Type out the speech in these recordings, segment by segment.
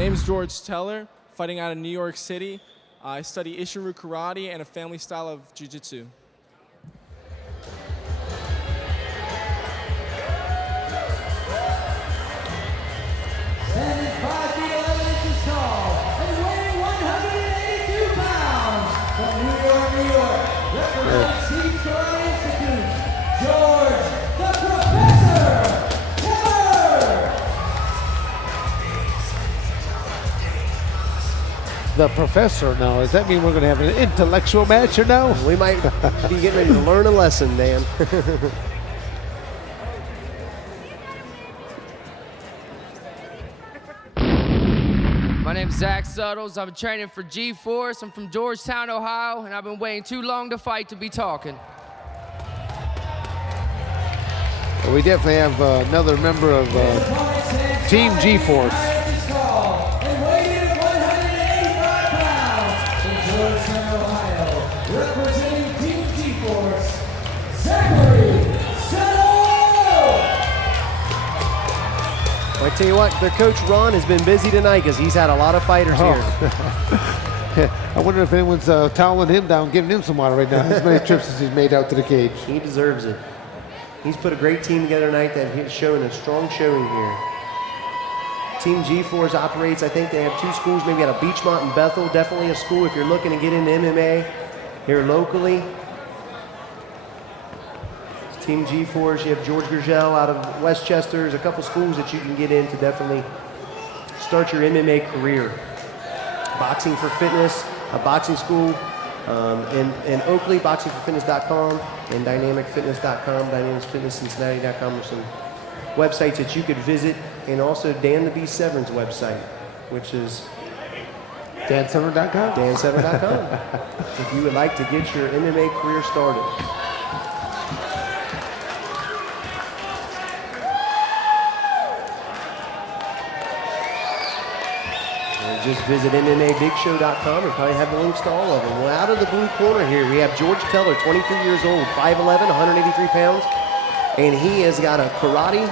name's George Teller, fighting out of New York City. I study Ishiru Karate and a family style of Jiu-Jitsu. Standing 5 feet 11 inches tall and weighing 182 pounds from New York, New York, representing Steve's Karate Institute, George the Professor Teller. The Professor now. Does that mean we're going to have an intellectual match or no? We might be getting ready to learn a lesson, Dan. My name's Zach Suttles. I'm training for G-Force. I'm from Georgetown, Ohio, and I've been waiting too long to fight to be talking. Well, we definitely have another member of Team G-Force. And weighing 185 pounds from Georgetown, Ohio, representing Team G-Force, Zachary Suttles. I tell you what, their coach Ron has been busy tonight because he's had a lot of fighters here. I wonder if anyone's toweling him down, giving him some water right now. As many trips as he's made out to the cage. He deserves it. He's put a great team together tonight that he's showing a strong showing here. Team G-Force operates, I think they have 2 schools, maybe at a Beachmont and Bethel. Definitely a school if you're looking to get into MMA here locally. Team G-Force, you have George Gurgel out of Westchester. There's a couple schools that you can get in to definitely start your MMA career. Boxing for Fitness, a boxing school in Oakley, boxingforfitness.com, and dynamicfitness.com, dynamicsfitnesscincinnati.com are some websites that you could visit, and also Dan the Beast Severn's website, which is Dan7.com? Dan7.com. If you would like to get your MMA career started. Just visit MMABigShow.com and probably have the links to all of them. Well, out of the blue corner here, we have George Teller, 23 years old, 5'11", 183 pounds, and he has got a karate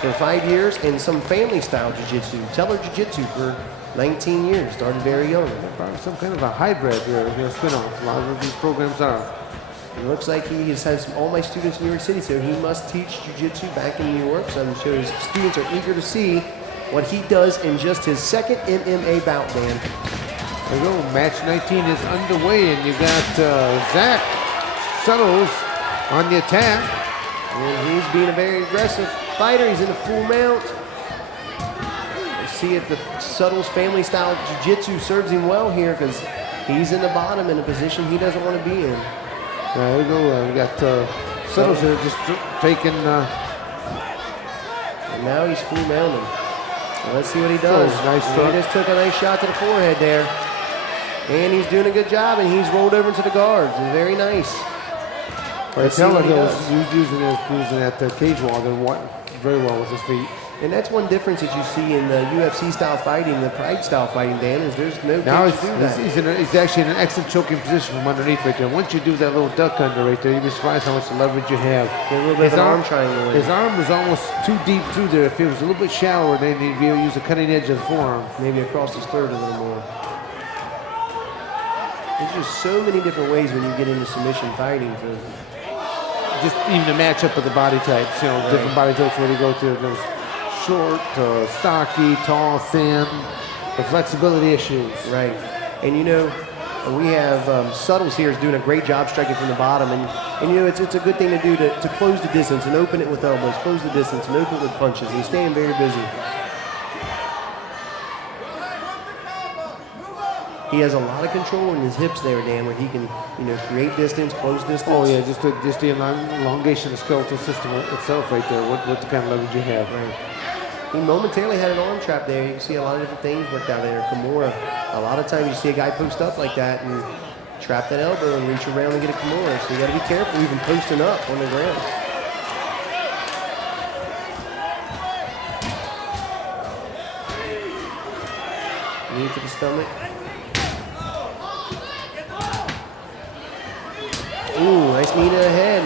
for 5 years and some family style jiu-jitsu. Teller Jiu-Jitsu for 19 years, started very young. Probably some kind of a hybrid here, spin-off. A lot of these programs are. It looks like he has all my students in New York City, so he must teach jiu-jitsu back in New York. So I'm sure his students are eager to see what he does in just his second MMA bout, Dan. There you go, match 19 is underway, and you got Zach Suttles on the attack. And he's being a very aggressive fighter. He's in a full mount. Let's see if the Suttles family style jiu-jitsu serves him well here, because he's in the bottom in a position he doesn't want to be in. There you go, we got Suttles here just taking... And now he's full mounting. Let's see what he does. Nice he just took a nice shot to the forehead there. And he's doing a good job, and he's rolled over into the guards. Very nice. Let's see what he does. Using that cage wall very well with his feet. And that's one difference that you see in the UFC style fighting, the Pride style fighting, Dan, is there's no now cage to do that. he's actually in an excellent choking position from underneath right there. Once you do that little duck under right there, you'd be surprised how much leverage you have. Get a little bit of an arm triangle in. His arm was almost too deep through there. If it was a little bit shallower, then he'd be able to use the cutting edge of the forearm. Maybe across his third a little more. There's just so many different ways when you get into submission fighting. Just even the matchup of the body types, different body types where you go to. Those short, stocky, tall, thin, the flexibility issues. Right. And we have Suttles here is doing a great job striking from the bottom. And it's a good thing to do to close the distance and open it with elbows, close the distance and open it with punches. He's staying very busy. He has a lot of control in his hips there, Dan, where he can, create distance, close distance. Oh yeah, just the elongation of the skeletal system itself right there. What the kind of leverage you have. Right. He momentarily had an arm trap there. You can see a lot of different things worked out there. Kimura, a lot of times you see a guy post up like that and trap that elbow and reach around and get a Kimura. So you got to be careful even posting up on the ground. Knee to the stomach. Ooh, nice knee to the head.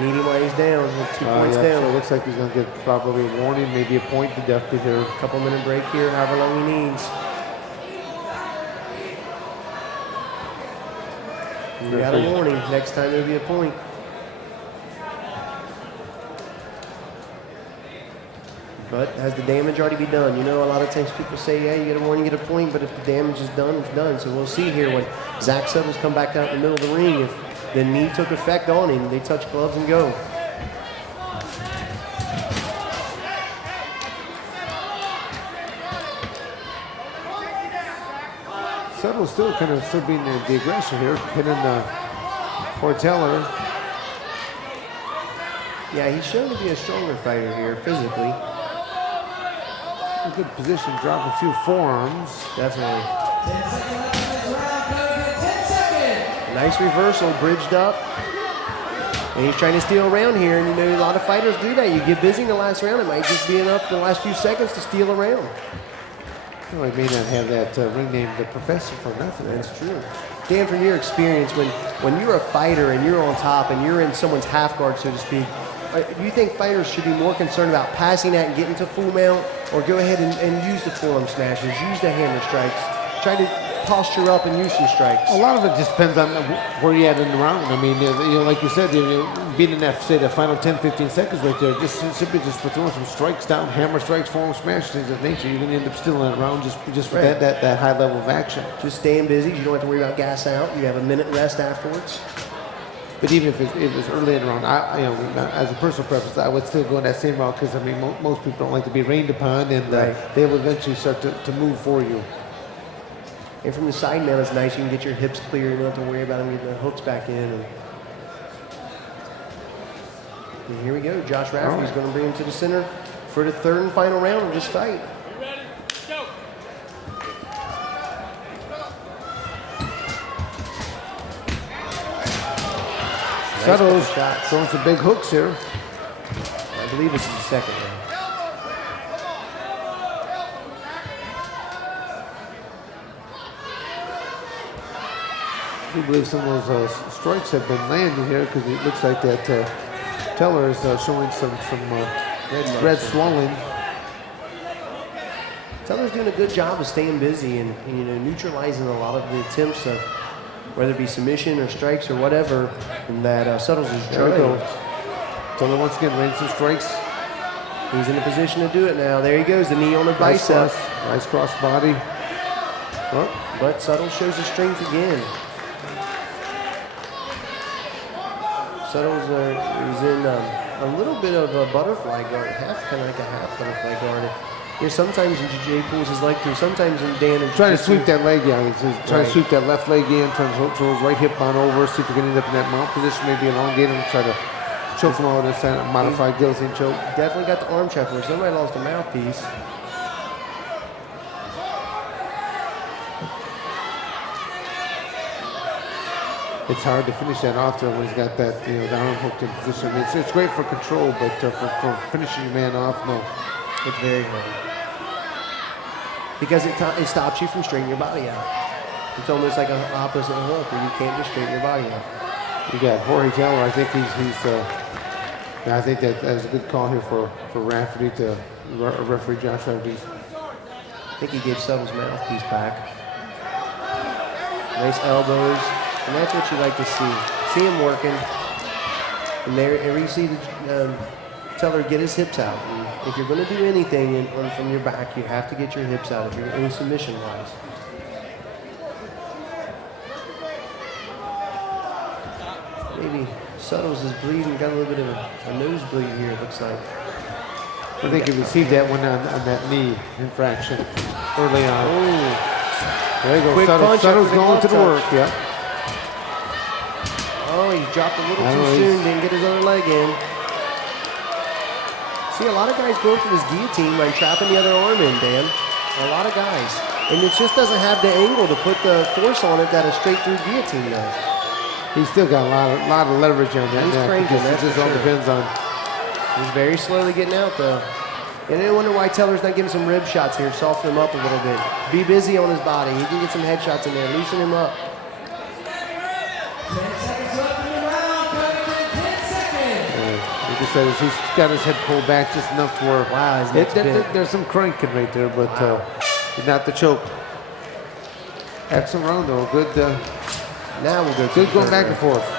Need him while he's down. With 2 points Yeah, down. so it looks like he's going to get probably a warning, maybe a point deducted here. Couple-minute break here, however long he needs. You got a warning. Next time it'll be a point. But has the damage already been done? You know, a lot of times people say, yeah, you get a warning, you get a point, but if the damage is done, it's done. So we'll see here when Zach Suttles come back out in the middle of the ring. If the knee took effect on him, they touch gloves and go. Suttles still kind of being the aggressor here, pinning poor Teller. Yeah, he's shown to be a stronger fighter here physically. A good position, drop a few forearms. Definitely. 10 seconds left in this round. Coming to 10 seconds. Nice reversal, bridged up. And he's trying to steal around here, and you know, a lot of fighters do that. You get busy in the last round, it might just be enough in the last few seconds to steal around. Well, I may not have that ring name, the Professor, for nothing. That's true. Dan, from your experience, when you're a fighter and you're on top and you're in someone's half guard, so to speak, do you think fighters should be more concerned about passing that and getting to full mount, or go ahead and use the forearm smashes, use the hammer strikes, try to posture up and use some strikes? A lot of it just depends on where you're at in the round. I mean, you know, like you said, being in that, say, the final 10, 15 seconds right there, just simply just for throwing some strikes down, hammer strikes, forearm smash, things of nature, you're going to end up still in that round just for Right. that high level of action. Just staying busy. You don't have to worry about gas out. You have a minute rest afterwards. But even if it was early in the round, you know, as a personal preference, I would still go in that same route because, I mean, most people don't like to be rained upon, and Right. they will eventually start to move for you. And from the side now, it's nice. You can get your hips clear. You don't have to worry about them getting the hooks back in. And here we go. Josh Rafferty's going to bring him to the center for the third and final round of this fight. Suttles couple shots. throwing some big hooks here. I believe this is the second round. I do believe some of those strikes have been landing here because it looks like that Teller is showing some red swelling. Teller's doing a good job of staying busy and you know, neutralizing a lot of the attempts of whether it be submission or strikes or whatever, and that Suttles is There we trying. go. Teller once again landing some strikes. He's in a position to do it now. There he goes, the knee on the Nice bicep. cross body. Oh, But Suttles shows his strength again. Suttles is in a little bit of a butterfly guard, kind of like a half butterfly guard. You know, sometimes in Jay pulls his leg through, sometimes in Dan and trying to jiu-jitsu- sweep that leg in. He's trying Right. to sweep that left leg in, trying to throw his right hip on over, see if he can end up in that mount position, maybe elongate him, try to choke him out with a modified guillotine choke. Definitely got the arm trap where somebody lost a mouthpiece. It's hard to finish that off there when he's got that, you know, the arm hooked in position. I mean, it's great for control, but for finishing your man off, no. It's very hard. Because it stops you from straightening your body out. It's almost like an opposite hook where you can't just straighten your body out. You got Jorge Teller. I think I think that is a good call here for Rafferty to referee Josh Rafferty. I think he gave Suttles' mouthpiece back. Nice elbows. And that's what you like to see. See him working. And there you see the Teller get his hips out. And if you're going to do anything from your back, you have to get your hips out if you're any submission-wise. Maybe Suttles is bleeding, got a little bit of a nosebleed here, it looks like. I think he received that one on that knee infraction early on. Oh, There you go. Quick punch Suttles after the going to the glove work. touch. Yeah. oh, he dropped a little I too know, soon, didn't get his other leg in. See, a lot of guys go for this guillotine by trapping the other arm in, Dan. A lot of guys. And it just doesn't have the angle to put the force on it that a straight through guillotine does. He's still got a lot of leverage on that He's neck. cranking, It that's just for all sure. depends on. He's very slowly getting out, though. And I wonder why Teller's not getting some rib shots here, soften him up a little bit. Be busy on his body. He can get some headshots in there, loosen him up. 10 seconds left in the round. Coming to 10 seconds. said is he's got his head pulled back just enough to where Wow, his neck's bent. there's some cranking right there, but not the choke. Excellent round though. Good. Now we'll go to Good the going third back and round. forth.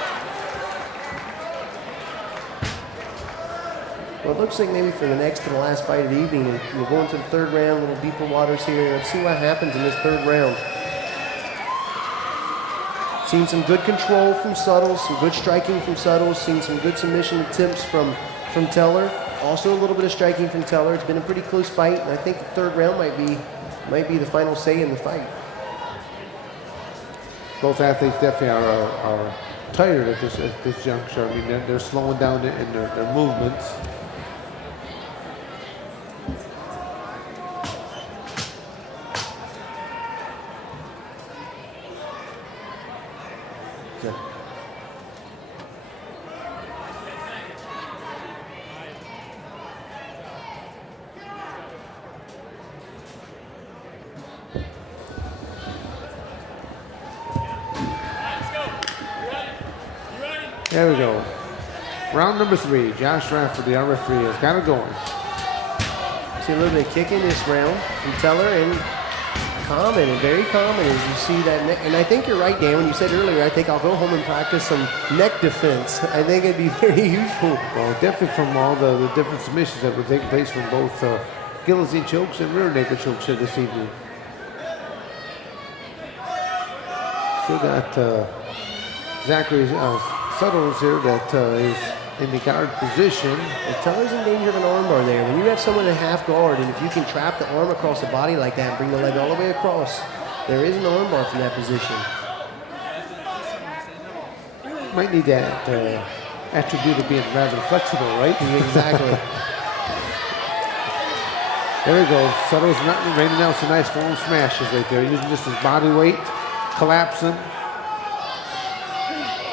Well, it looks like maybe for the next to the last fight of the evening, we're going to the third round, a little deeper waters here. Let's see what happens in this third round. Seen some good control from Suttles, some good striking from Suttles, seen some good submission attempts from Teller. Also a little bit of striking from Teller. It's been a pretty close fight, and I think the third round might be the final say in the fight. Both athletes definitely are tired at this juncture. I mean, they're slowing down in their movements. There we go. Round number 3. Josh Rafferty, our referee, has got it going. See a little bit of kick in this round from Teller, and common and very common as you see that neck. And I think you're right, Dan, when you said earlier, I think I'll go home and practice some neck defense. I think it'd be very useful. Well, definitely from all the different submissions that were taking place from both guillotine chokes and rear naked chokes here this evening. Still got Zachary Suttles here that is in the guard position. And Teller's in danger of an armbar there. When you have someone in half guard, and if you can trap the arm across the body like that and bring the leg all the way across, there is an armbar from that position. Might need that attribute of being rather flexible, right? Exactly. There we go. Suttles raining down some nice form smashes right there, using just his body weight, collapsing.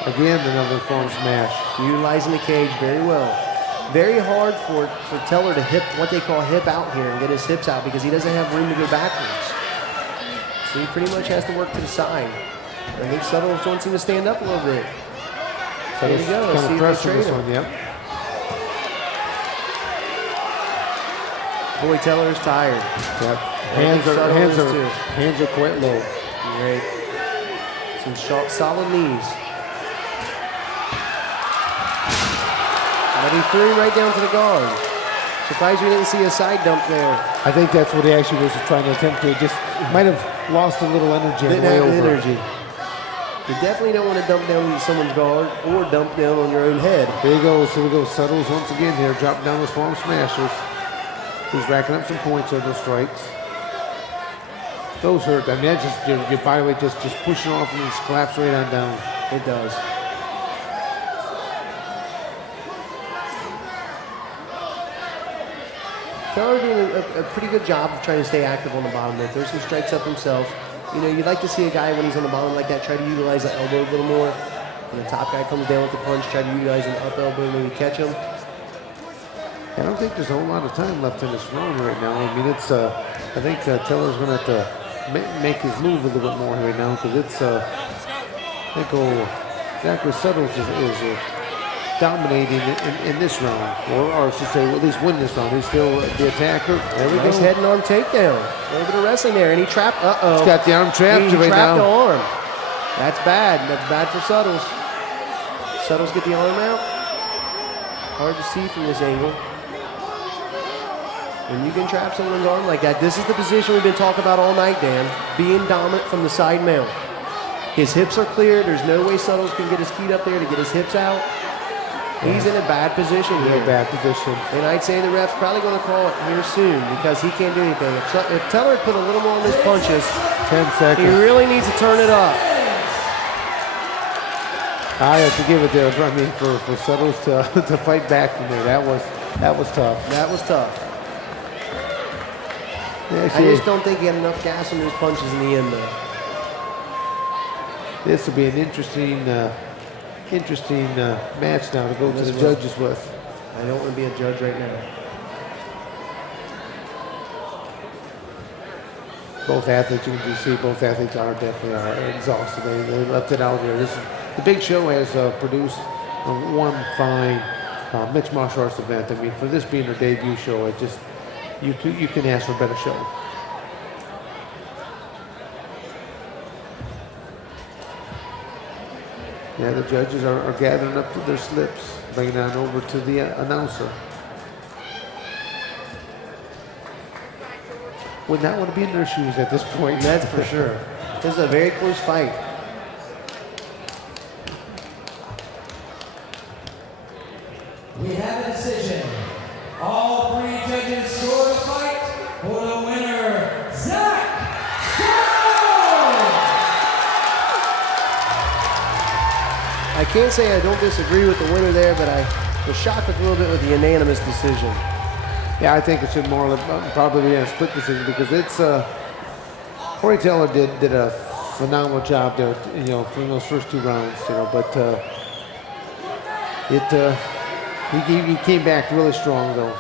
Again, another form smash. Utilizing the cage very well. Very hard for Teller to what they call hip out here and get his hips out because he doesn't have room to go backwards. So he pretty much has to work to the side. I think Suttles wants him to stand up a little bit. There you go. Let's see if they trade this him. one, yep. Boy, Teller's tired. Yep. Hands are quite low. Great. Some solid knees. But he threw him right down to the guard. Surprised we didn't see a side dump there. I think that's what he actually was trying to attempt to. Just might have lost a little energy on the way over. Energy. You definitely don't want to dump down into someone's guard or dump down on your own head. There he goes. Here we go. Suttles once again here, dropping down his form smashers. He's racking up some points on those strikes. Those hurt. I mean, that's just your body weight just pushing off and just collapse right on down. It does. Teller doing a pretty good job of trying to stay active on the bottom there. Throw some strikes up himself. You know, you'd like to see a guy when he's on the bottom like that try to utilize the elbow a little more. When the top guy comes down with the punch, try to utilize an up elbow, maybe catch him. I don't think there's a whole lot of time left in this round right now. I mean, it's I think Teller's going to have to make his move a little bit more right now because it's I think Zachary Suttles is dominating in this round, or I should say, at least win this round. He's still the attacker. There we go. Nice head and arm takedown. A little bit of wrestling there, and he trapped. He's got the arm trapped He right trapped now. the arm. That's bad. That's bad for Suttles. Suttles get the arm out. Hard to see from this angle. When you can trap someone's arm like that, this is the position we've been talking about all night, Dan. Being dominant from the side mount. His hips are clear. There's no way Suttles can get his feet up there to get his hips out. He's in a bad position here. In a bad position. And I'd say the ref's probably going to call it here soon because he can't do anything. If Teller put a little more on his punches, 10 seconds. he really needs to turn it up. I have to give it there. I mean, for Suttles to fight back from there, that was tough. That was tough. Yeah, I just don't think he had enough gas on those punches in the end, though. This will be an interesting match now to go to the judges with. I don't want to be a judge right now. Both athletes, you can see, both athletes are definitely exhausted. They left it out here. The Big Show has produced one fine mixed martial arts event. I mean, for this being her debut show, it just, you can ask for a better show. Yeah, the judges are gathering up to their slips, bringing on over to the announcer. Would not want to be in their shoes at this point. That's for sure. This is a very close fight. We have a decision. All three judges score the fight for the winner, Zach Suttles! I can't say I don't disagree with the winner there, but I was shocked a little bit with the unanimous decision. Yeah, I think it should more probably be a split decision because it's Corey Taylor did a phenomenal job there, you know, for those first 2 rounds, you know, but he came back really strong though.